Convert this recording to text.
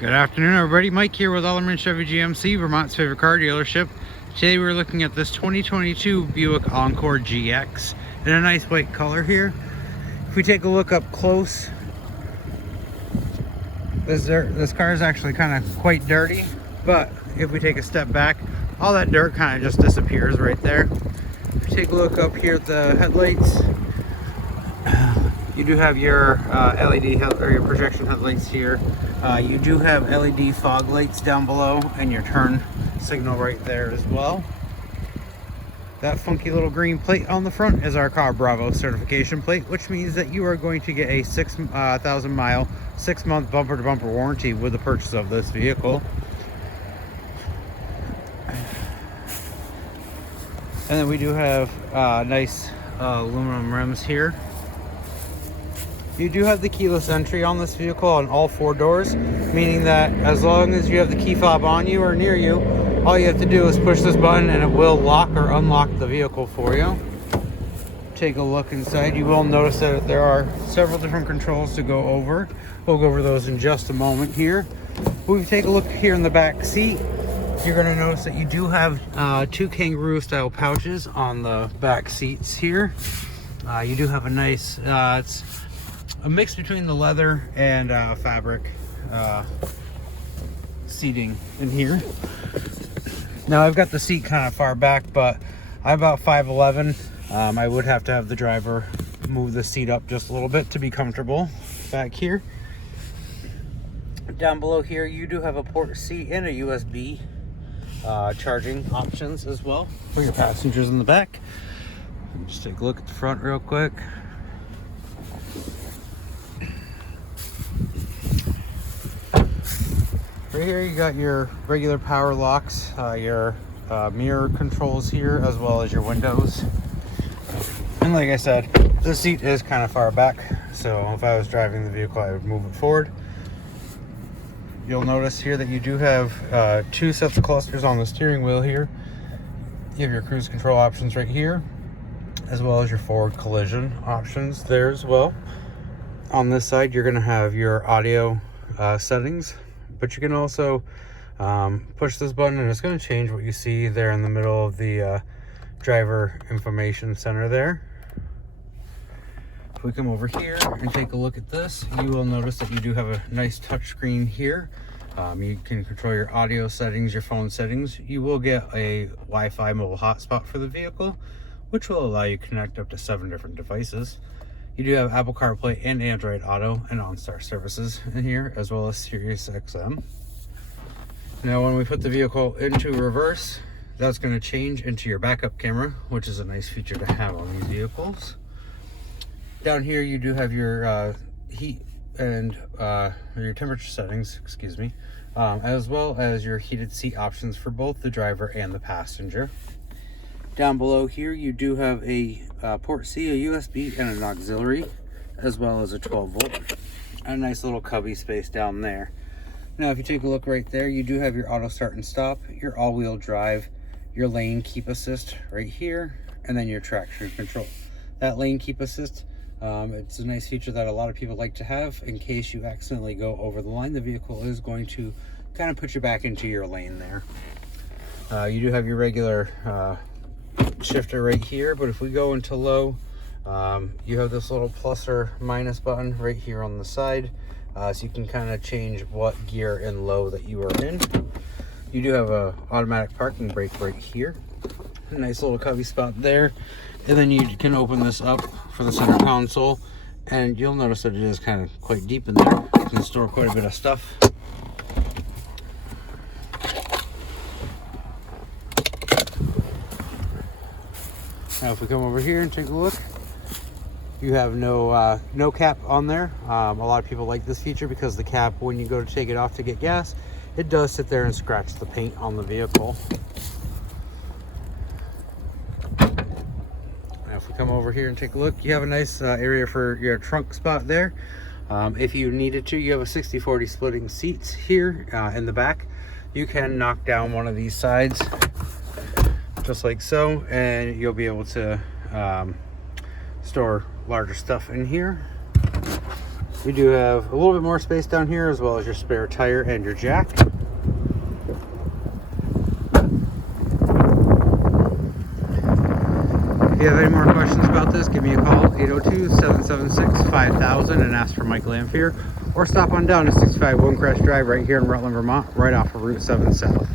Good afternoon, everybody. Mike here with Ellerman Chevy GMC, Vermont's favorite car dealership. Today we're looking at this 2022 Buick Encore GX in a nice white color here. If we take a look up close, this car is actually kind of quite dirty, but if we take a step back, all that dirt kind of just disappears right there. If you take a look up here at the headlights, you do have your your projection headlights here. You do have LED fog lights down below and your turn signal right there as well. That funky little green plate on the front is our Car Bravo certification plate, which means that you are going to get a 6,000 mile, 6-month bumper to bumper warranty with the purchase of this vehicle. And then we do have nice aluminum rims here. You do have the keyless entry on this vehicle on all 4 doors, meaning that as long as you have the key fob on you or near you, all you have to do is push this button and it will lock or unlock the vehicle for you. Take a look inside. You will notice that there are several different controls to go over. We'll go over those in just a moment here. When we take a look here in the back seat, you're going to notice that you do have 2 kangaroo style pouches on the back seats here. You do have a nice, it's a mix between the leather and fabric seating in here. Now I've got the seat kind of far back, but I'm about 5'11". I would have to have the driver move the seat up just a little bit to be comfortable back here. Down below here, you do have a port C and a USB charging options as well for your passengers in the back. Just take a look at the front real quick. Right here you got your regular power locks, your mirror controls here, as well as your windows. And like I said, the seat is kind of far back, so if I was driving the vehicle I would move it forward. You'll notice here that you do have 2 sets of clusters on the steering wheel here. You have your cruise control options right here, as well as your forward collision options there as well. On this side you're going to have your audio settings, but you can also push this button and it's going to change what you see there in the middle of the driver information center there. If we come over here and take a look at this, you will notice that you do have a nice touchscreen here. You can control your audio settings, your phone settings. You will get a Wi-Fi mobile hotspot for the vehicle, which will allow you to connect up to 7 different devices. You do have Apple CarPlay and Android Auto and OnStar services in here, as well as Sirius XM. Now when we put the vehicle into reverse, that's going to change into your backup camera, which is a nice feature to have on these vehicles. Down here you do have your heat and your temperature settings, excuse me, as well as your heated seat options for both the driver and the passenger. Down below here you do have a port C, a USB, and an auxiliary, as well as a 12-volt. And a nice little cubby space down there. Now if you take a look right there, you do have your auto start and stop, your all-wheel drive, your lane keep assist right here, and then your traction control. That lane keep assist, it's a nice feature that a lot of people like to have in case you accidentally go over the line. The vehicle is going to kind of put you back into your lane there. You do have your regular shifter right here, but if we go into low, you have this little plus or minus button right here on the side, so you can kind of change what gear in low that you are in. You do have a automatic parking brake right here, a nice little cubby spot there, and then you can open this up for the center console, and you'll notice that it is kind of quite deep in there. You can store quite a bit of stuff. Now if we come over here and take a look, you have no cap on there. A lot of people like this feature because the cap, when you go to take it off to get gas, it does sit there and scratch the paint on the vehicle. Now if we come over here and take a look, you have a nice area for your trunk spot there. If you needed to, you have a 60/40 splitting seats here in the back. You can knock down one of these sides just like so, and you'll be able to store larger stuff in here. You do have a little bit more space down here, as well as your spare tire and your jack. If you have any more questions about this, give me a call, 802-776-5000, and ask for Mike Lamphere, or stop on down to 651 Crest Drive right here in Rutland, Vermont, right off of Route 7 South.